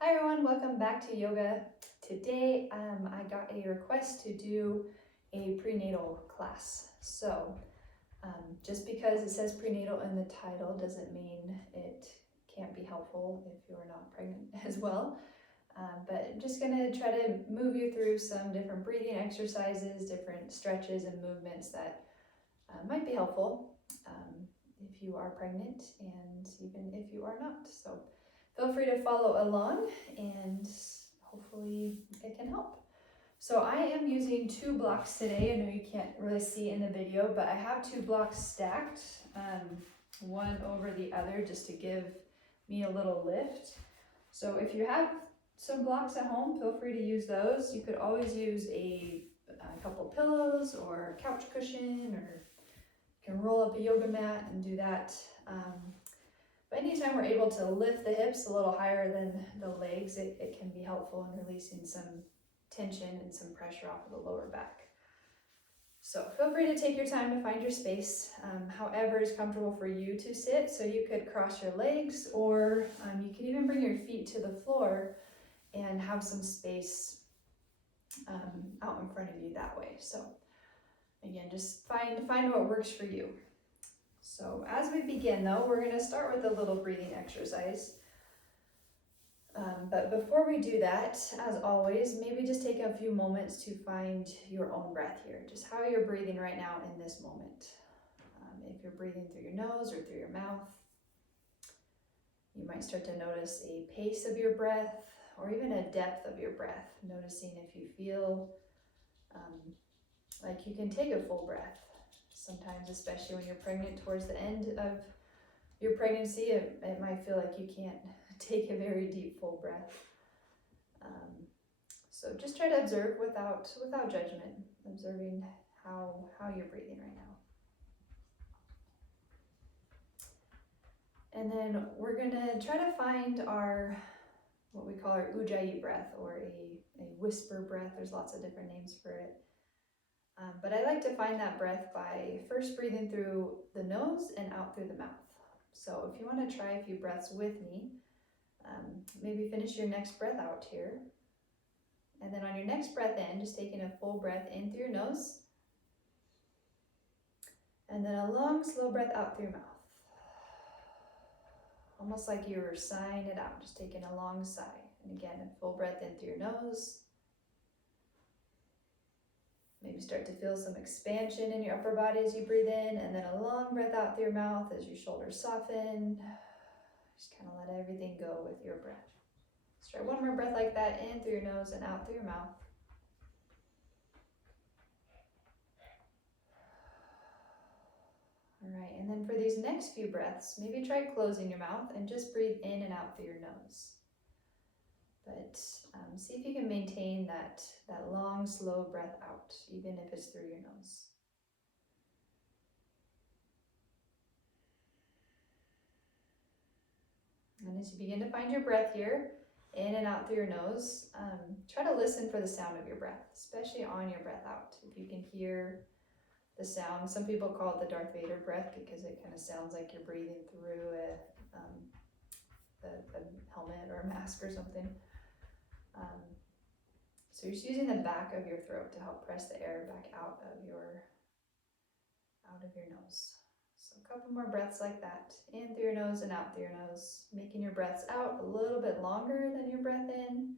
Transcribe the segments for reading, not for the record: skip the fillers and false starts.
Hi everyone, welcome back to yoga. Today I got a request to do a prenatal class. Just because it says prenatal in the title doesn't mean it can't be helpful if you're not pregnant as well. But I'm just gonna try to move you through some different breathing exercises, different stretches and movements that might be helpful if you are pregnant and even if you are not. So feel free to follow along and hopefully it can help. So I am using 2 blocks today. I know you can't really see in the video, but I have 2 blocks stacked, one over the other just to give me a little lift. So if you have some blocks at home, feel free to use those. You could always use a couple pillows or a couch cushion, or you can roll up a yoga mat and do that. But anytime we're able to lift the hips a little higher than the legs, it can be helpful in releasing some tension and some pressure off of the lower back. So feel free to take your time to find your space, however is comfortable for you to sit. So you could cross your legs, or you can even bring your feet to the floor and have some space out in front of you that way. So again, just find what works for you. So as we begin though, we're going to start with a little breathing exercise. But before we do that, as always, maybe just take a few moments to find your own breath here, just how you're breathing right now in this moment. If you're breathing through your nose or through your mouth, you might start to notice a pace of your breath or even a depth of your breath, noticing if you feel like you can take a full breath. Sometimes, especially when you're pregnant, towards the end of your pregnancy, it might feel like you can't take a very deep full breath. So just try to observe without judgment, observing how you're breathing right now. And then we're gonna try to find what we call our ujjayi breath, or a whisper breath. There's lots of different names for it. But I like to find that breath by first breathing through the nose and out through the mouth. So if you want to try a few breaths with me, maybe finish your next breath out here. And then on your next breath in, just taking a full breath in through your nose. And then a long, slow breath out through your mouth. Almost like you were sighing it out, just taking a long sigh. And again, a full breath in through your nose. Maybe start to feel some expansion in your upper body as you breathe in, and then a long breath out through your mouth as your shoulders soften. Just kind of let everything go with your breath. Let's try one more breath like that, in through your nose and out through your mouth. All right, and then for these next few breaths, maybe try closing your mouth and just breathe in and out through your nose. But see if you can maintain that long, slow breath out, even if it's through your nose. And as you begin to find your breath here, in and out through your nose, try to listen for the sound of your breath, especially on your breath out. If you can hear the sound, some people call it the Darth Vader breath because it kind of sounds like you're breathing through a helmet or a mask or something. So you're just using the back of your throat to help press the air back out of your nose. So a couple more breaths like that, in through your nose and out through your nose, making your breaths out a little bit longer than your breath in.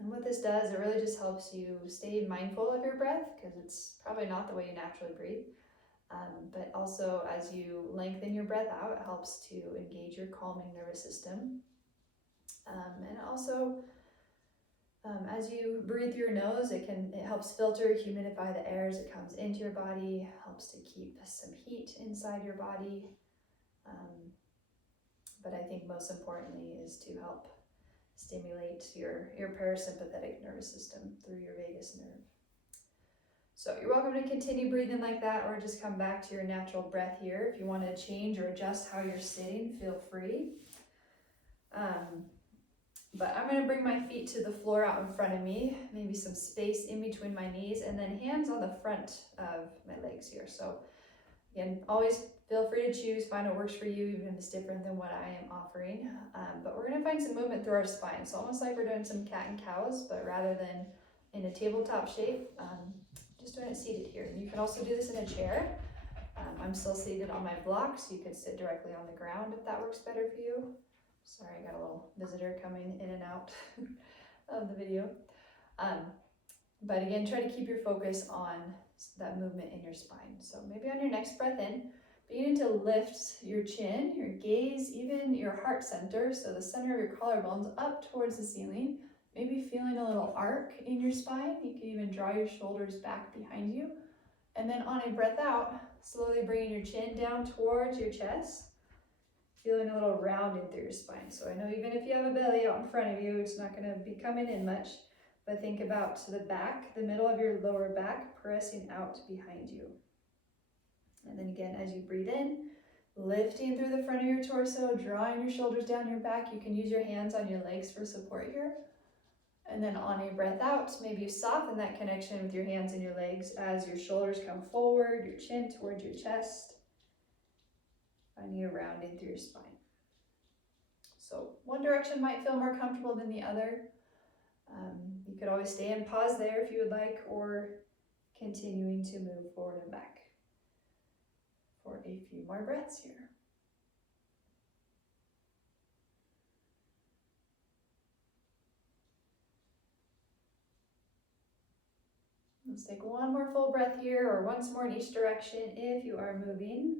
And what this does, it really just helps you stay mindful of your breath, because it's probably not the way you naturally breathe. But also, as you lengthen your breath out, it helps to engage your calming nervous system. And also, as you breathe through your nose, it helps filter, humidify the air as it comes into your body, helps to keep some heat inside your body. But I think most importantly is to help stimulate your parasympathetic nervous system through your vagus nerve. So you're welcome to continue breathing like that, or just come back to your natural breath here. If you want to change or adjust how you're sitting, feel free. But I'm going to bring my feet to the floor out in front of me, maybe some space in between my knees, and then hands on the front of my legs here. So again, always Feel free to choose, find what works for you, even if it's different than what I am offering. But we're gonna find some movement through our spine. So almost like we're doing some cat and cows, but rather than in a tabletop shape, just doing it seated here. You can also do this in a chair. I'm still seated on my blocks. You could sit directly on the ground if that works better for you. Sorry, I got a little visitor coming in and out of the video. But again, try to keep your focus on that movement in your spine. So maybe on your next breath in, beginning to lift your chin, your gaze, even your heart center, so the center of your collarbones up towards the ceiling. Maybe feeling a little arc in your spine. You can even draw your shoulders back behind you. And then on a breath out, slowly bringing your chin down towards your chest. Feeling a little rounding through your spine. So I know even if you have a belly out in front of you, it's not going to be coming in much. But think about the back, the middle of your lower back, pressing out behind you. And then again, as you breathe in, lifting through the front of your torso, drawing your shoulders down your back. You can use your hands on your legs for support here. And then on a breath out, maybe you soften that connection with your hands and your legs as your shoulders come forward, your chin towards your chest, finding a rounding through your spine. So one direction might feel more comfortable than the other. You could always stay and pause there if you would like, or continuing to move forward and back for a few more breaths here. Let's take one more full breath here, or once more in each direction if you are moving.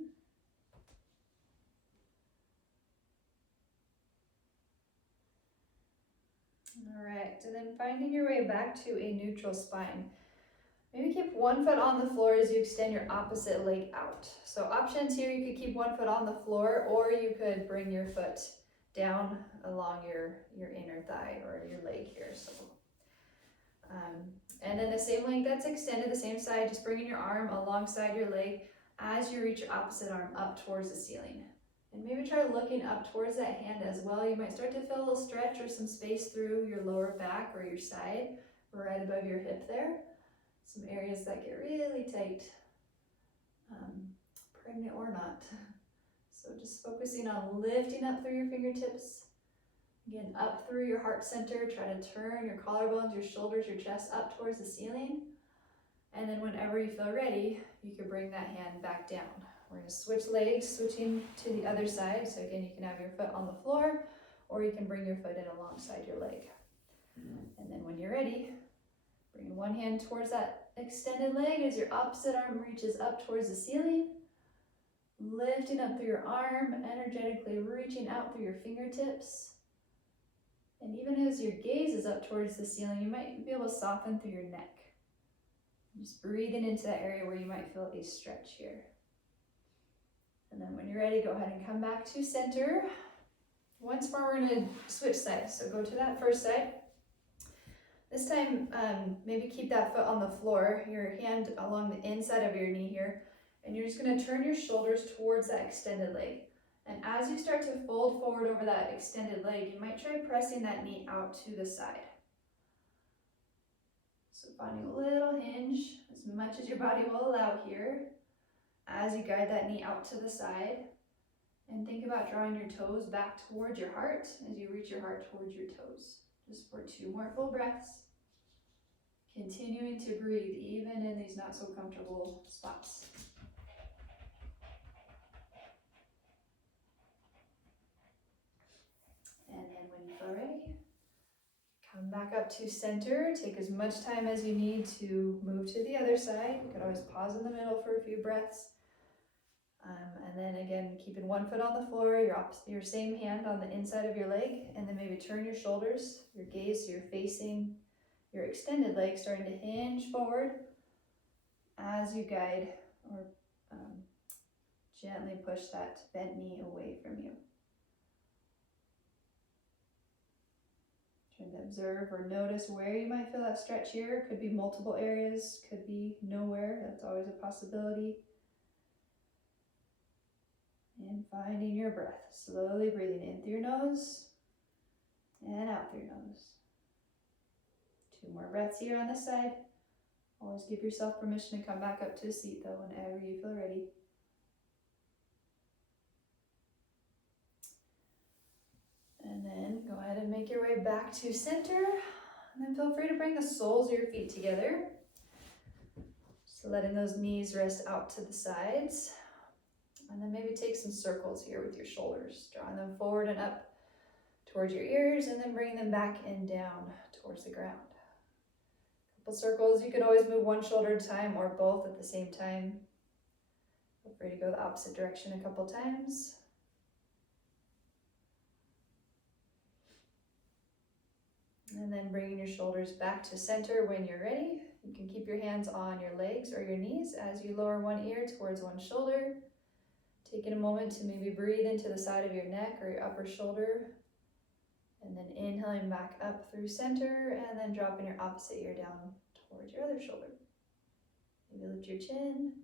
All right, and then finding your way back to a neutral spine. Maybe keep one foot on the floor as you extend your opposite leg out. So options here, you could keep one foot on the floor, or you could bring your foot down along your inner thigh or your leg here. So, and then the same leg that's extended, the same side, just bringing your arm alongside your leg as you reach your opposite arm up towards the ceiling. And maybe try looking up towards that hand as well. You might start to feel a little stretch or some space through your lower back or your side, right above your hip there. Some areas that get really tight, pregnant or not. So just focusing on lifting up through your fingertips. Again, up through your heart center. Try to turn your collarbones, your shoulders, your chest up towards the ceiling. And then whenever you feel ready, you can bring that hand back down. We're going to switch legs, switching to the other side. So again, you can have your foot on the floor, or you can bring your foot in alongside your leg. And then when you're ready, bring one hand towards that extended leg as your opposite arm reaches up towards the ceiling. Lifting up through your arm, energetically reaching out through your fingertips. And even as your gaze is up towards the ceiling, you might be able to soften through your neck. Just breathing into that area where you might feel a stretch here. And then when you're ready, go ahead and come back to center. Once more, we're going to switch sides. So go to that first side. This time, maybe keep that foot on the floor, your hand along the inside of your knee here, and you're just going to turn your shoulders towards that extended leg. And as you start to fold forward over that extended leg, you might try pressing that knee out to the side. So finding a little hinge, as much as your body will allow here, as you guide that knee out to the side. And think about drawing your toes back towards your heart as you reach your heart towards your toes. Just for 2 more full breaths. Continuing to breathe even in these not so comfortable spots. And then when you feel ready, come back up to center. Take as much time as you need to move to the other side. You could always pause in the middle for a few breaths. And then again, keeping one foot on the floor, your same hand on the inside of your leg, and then maybe turn your shoulders, your gaze, so you're facing your extended leg, starting to hinge forward as you guide or gently push that bent knee away from you. Trying to observe or notice where you might feel that stretch here. Could be multiple areas, could be nowhere. That's always a possibility. And finding your breath. Slowly breathing in through your nose and out through your nose. 2 more breaths here on this side. Always give yourself permission to come back up to a seat though whenever you feel ready. and make your way back to center. And then feel free to bring the soles of your feet together. So letting those knees rest out to the sides. And then maybe take some circles here with your shoulders, drawing them forward and up towards your ears, and then bring them back and down towards the ground. Couple circles. You can always move one shoulder at a time or both at the same time. Feel free to go the opposite direction a couple times. And then bringing your shoulders back to center when you're ready. You can keep your hands on your legs or your knees as you lower one ear towards one shoulder. Taking a moment to maybe breathe into the side of your neck or your upper shoulder. And then inhaling back up through center, and then dropping your opposite ear down towards your other shoulder. Maybe lift your chin.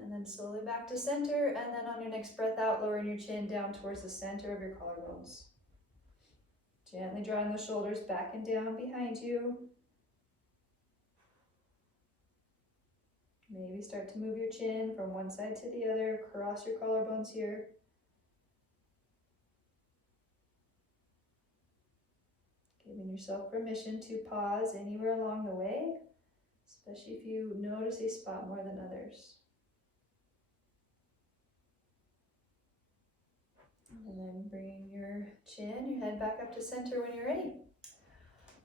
And then slowly back to center, and then on your next breath out, lowering your chin down towards the center of your collarbones. Gently drawing those shoulders back and down behind you. Maybe start to move your chin from one side to the other, across your collarbones here. Giving yourself permission to pause anywhere along the way, especially if you notice a spot more than others. And then bring your chin, your head back up to center when you're ready.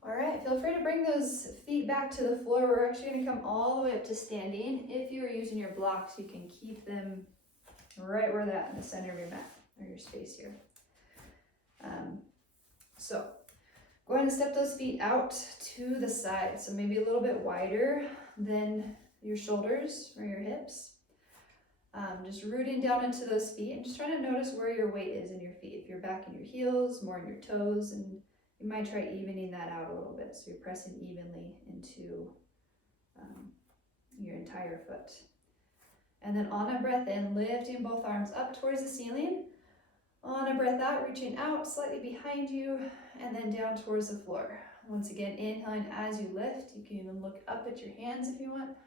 All right, feel free to bring those feet back to the floor. We're actually going to come all the way up to standing. If you are using your blocks, you can keep them right where they're at in the center of your mat or your space here. So go ahead and step those feet out to the side. So maybe a little bit wider than your shoulders or your hips. Just rooting down into those feet and just trying to notice where your weight is in your feet. If you're back in your heels, more in your toes, and you might try evening that out a little bit. So you're pressing evenly into your entire foot. And then on a breath in, lifting both arms up towards the ceiling. On a breath out, reaching out slightly behind you and then down towards the floor. Once again, inhaling as you lift. You can even look up at your hands if you want.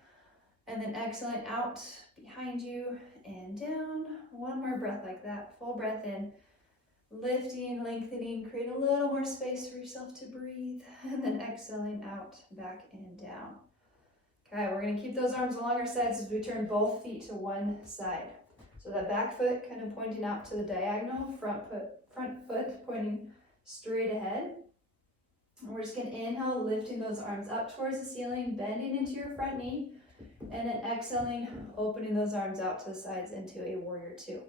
And then exhaling out behind you and down. One more breath like that. Full breath in. Lifting, lengthening, create a little more space for yourself to breathe. And then exhaling out, back and down. Okay, we're going to keep those arms along our sides as we turn both feet to one side. So that back foot kind of pointing out to the diagonal, front foot pointing straight ahead. And we're just going to inhale, lifting those arms up towards the ceiling, bending into your front knee, and then exhaling, opening those arms out to the sides into a warrior two.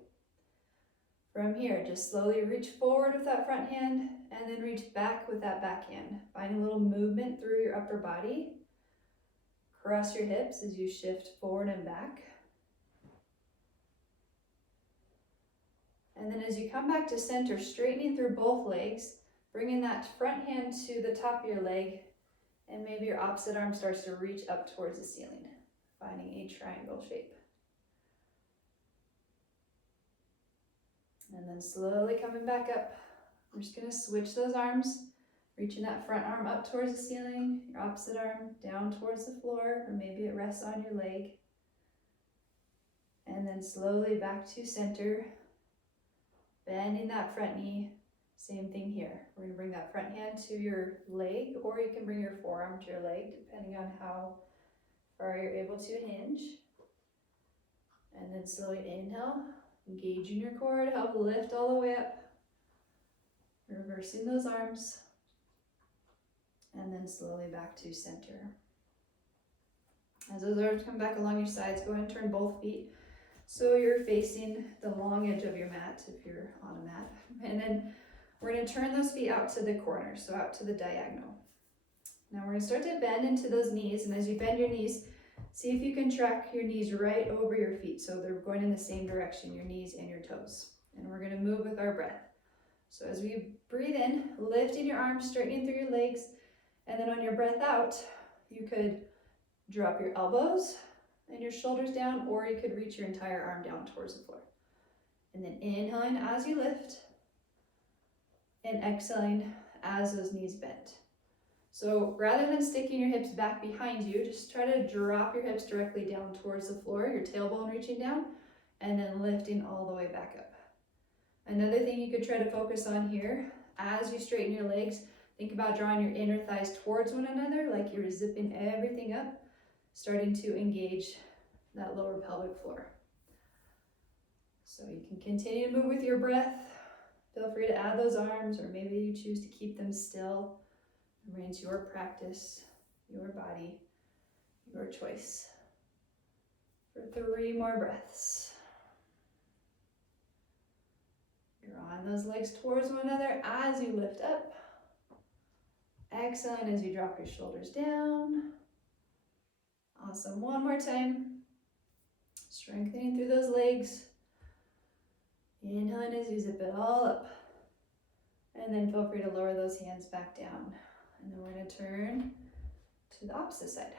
From here, just slowly reach forward with that front hand, and then reach back with that back hand. Find a little movement through your upper body. Cross your hips as you shift forward and back. And then as you come back to center, straightening through both legs, bringing that front hand to the top of your leg, and maybe your opposite arm starts to reach up towards the ceiling, finding a triangle shape. And then slowly coming back up, we're just going to switch those arms, reaching that front arm up towards the ceiling, your opposite arm down towards the floor, or maybe it rests on your leg. And then slowly back to center, bending that front knee. Same thing here. We're going to bring that front hand to your leg, or you can bring your forearm to your leg, depending on how far you're able to hinge. And then slowly inhale, engaging your core to help lift all the way up. Reversing those arms. And then slowly back to center. As those arms come back along your sides, go ahead and turn both feet so you're facing the long edge of your mat if you're on a mat. And then we're going to turn those feet out to the corner, so out to the diagonal. Now we're going to start to bend into those knees, and as you bend your knees, see if you can track your knees right over your feet so they're going in the same direction, your knees and your toes. And we're going to move with our breath. So as we breathe in, lifting your arms, straightening through your legs, and then on your breath out, you could drop your elbows and your shoulders down, or you could reach your entire arm down towards the floor. And then inhaling as you lift, and exhaling as those knees bend. So rather than sticking your hips back behind you, just try to drop your hips directly down towards the floor, your tailbone reaching down, and then lifting all the way back up. Another thing you could try to focus on here, as you straighten your legs, think about drawing your inner thighs towards one another, like you're zipping everything up, starting to engage that lower pelvic floor. So you can continue to move with your breath. Feel free to add those arms, or maybe you choose to keep them still. Remember, it's your practice, your body, your choice. For 3 more breaths. Drawing those legs towards one another as you lift up. Exhale as you drop your shoulders down. Awesome. One more time. Strengthening through those legs. Inhaling as you zip it all up. And then feel free to lower those hands back down. And then we're going to turn to the opposite side.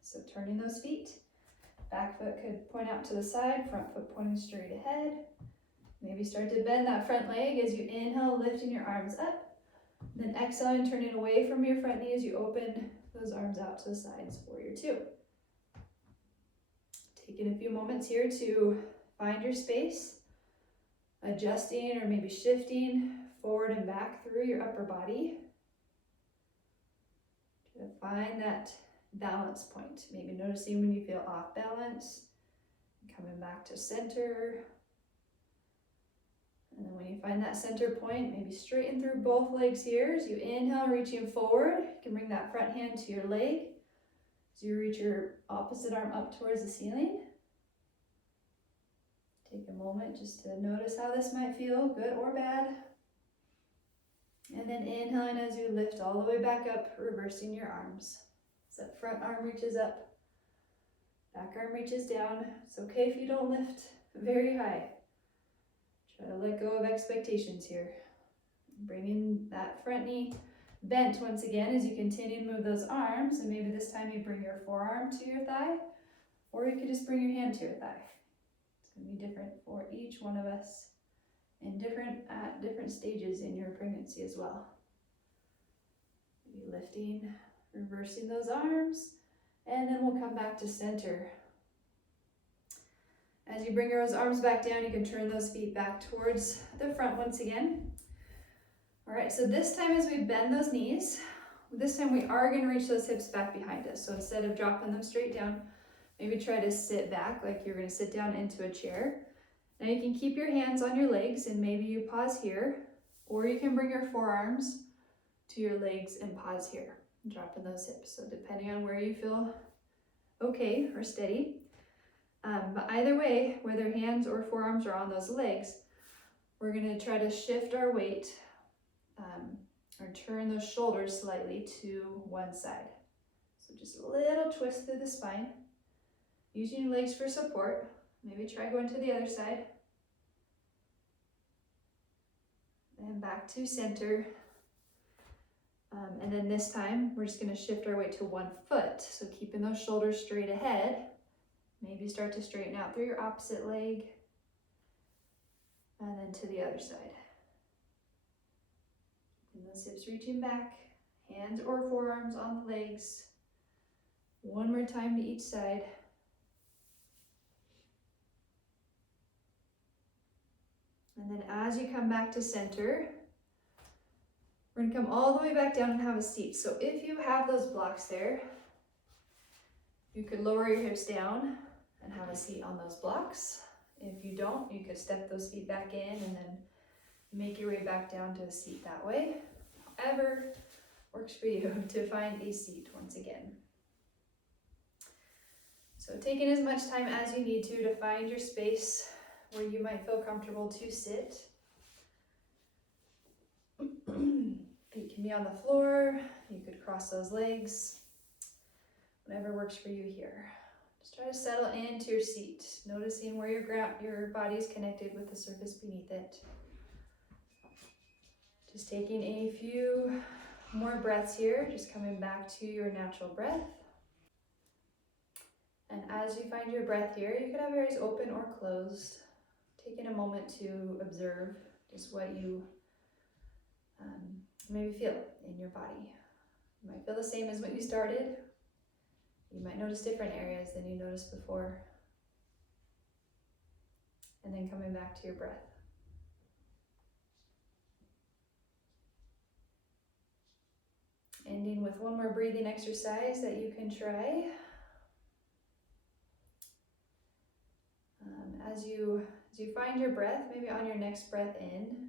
So turning those feet. Back foot could point out to the side, front foot pointing straight ahead. Maybe start to bend that front leg as you inhale, lifting your arms up. Then exhale and turning away from your front knee as you open those arms out to the sides, warrior 2. Taking a few moments here to find your space, adjusting or maybe shifting forward and back through your upper body. Try to find that balance point. Maybe noticing when you feel off balance, coming back to center. And then when you find that center point, maybe straighten through both legs here. As you inhale, reaching forward, you can bring that front hand to your leg. As you reach your opposite arm up towards the ceiling. Take a moment just to notice how this might feel, good or bad. And then inhaling as you lift all the way back up, reversing your arms. So that front arm reaches up, back arm reaches down. It's okay if you don't lift very high. Try to let go of expectations here. Bringing that front knee bent once again as you continue to move those arms, and maybe this time you bring your forearm to your thigh, or you could just bring your hand to your thigh. It's going to be different for each one of us and at different stages in your pregnancy as well. Maybe lifting, reversing those arms, and then we'll come back to center. As you bring those arms back down, you can turn those feet back towards the front once again. All right, so this time as we bend those knees, this time we are going to reach those hips back behind us. So instead of dropping them straight down, maybe try to sit back like you're going to sit down into a chair. Now you can keep your hands on your legs and maybe you pause here, or you can bring your forearms to your legs and pause here, dropping those hips. So depending on where you feel okay or steady. But either way, whether hands or forearms are on those legs, we're going to try to shift our weight or turn those shoulders slightly to one side. So just a little twist through the spine. Using your legs for support. Maybe try going to the other side. And back to center. And then this time, we're just going to shift our weight to one foot. So keeping those shoulders straight ahead. Maybe start to straighten out through your opposite leg. And then to the other side. And those hips reaching back. Hands or forearms on the legs. One more time to each side. And then as you come back to center, we're going to come all the way back down and have a seat. So if you have those blocks there, you could lower your hips down and have a seat on those blocks. If you don't, you could step those feet back in and then make your way back down to a seat that way. However works for you to find a seat once again. So taking as much time as you need to find your space where you might feel comfortable to sit. Feet can be on the floor. You could cross those legs. Whatever works for you here. Just try to settle into your seat, noticing where your body is connected with the surface beneath it. Just taking a few more breaths here, just coming back to your natural breath. And as you find your breath here, you could have your eyes open or closed. Taking a moment to observe just what you maybe feel in your body. You might feel the same as when you started. You might notice different areas than you noticed before. And then coming back to your breath. Ending with one more breathing exercise that you can try. As you find your breath, maybe on your next breath in,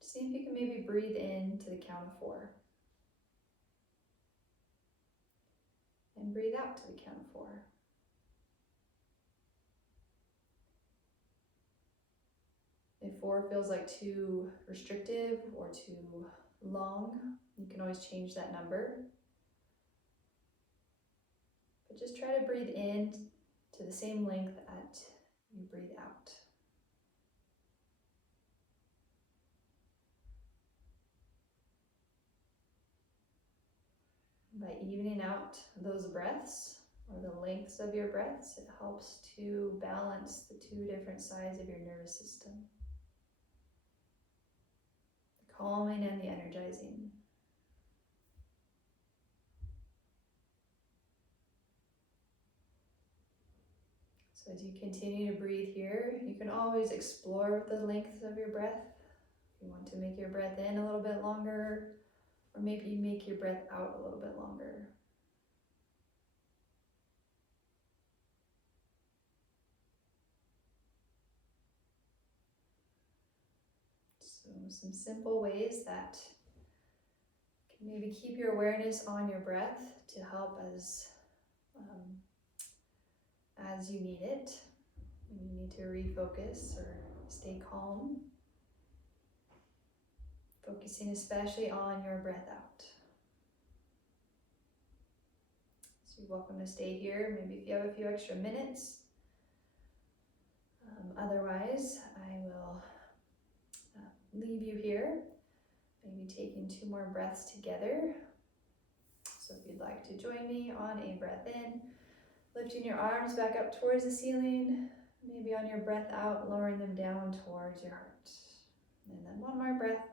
see if you can maybe breathe in to the count of 4. And breathe out to the count of 4. If 4 feels like too restrictive or too long, you can always change that number. But just try to breathe in to the same length that you breathe out. By evening out those breaths, or the lengths of your breaths, it helps to balance the 2 different sides of your nervous system. The calming and the energizing. So as you continue to breathe here, you can always explore the lengths of your breath. If you want to make your breath in a little bit longer, or maybe you make your breath out a little bit longer. So some simple ways that can maybe keep your awareness on your breath to help as you need it. When you need to refocus or stay calm. Focusing especially on your breath out. So you're welcome to stay here, maybe if you have a few extra minutes. Otherwise, I will leave you here, maybe taking 2 more breaths together. So if you'd like to join me on a breath in, lifting your arms back up towards the ceiling, maybe on your breath out, lowering them down towards your heart. And then 1 more breath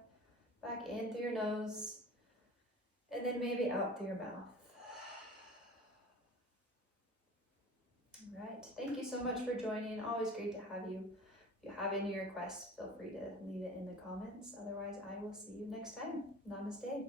back in through your nose, and then maybe out through your mouth. All right, thank you so much for joining. Always great to have you. If you have any requests, feel free to leave it in the comments. Otherwise, I will see you next time. Namaste.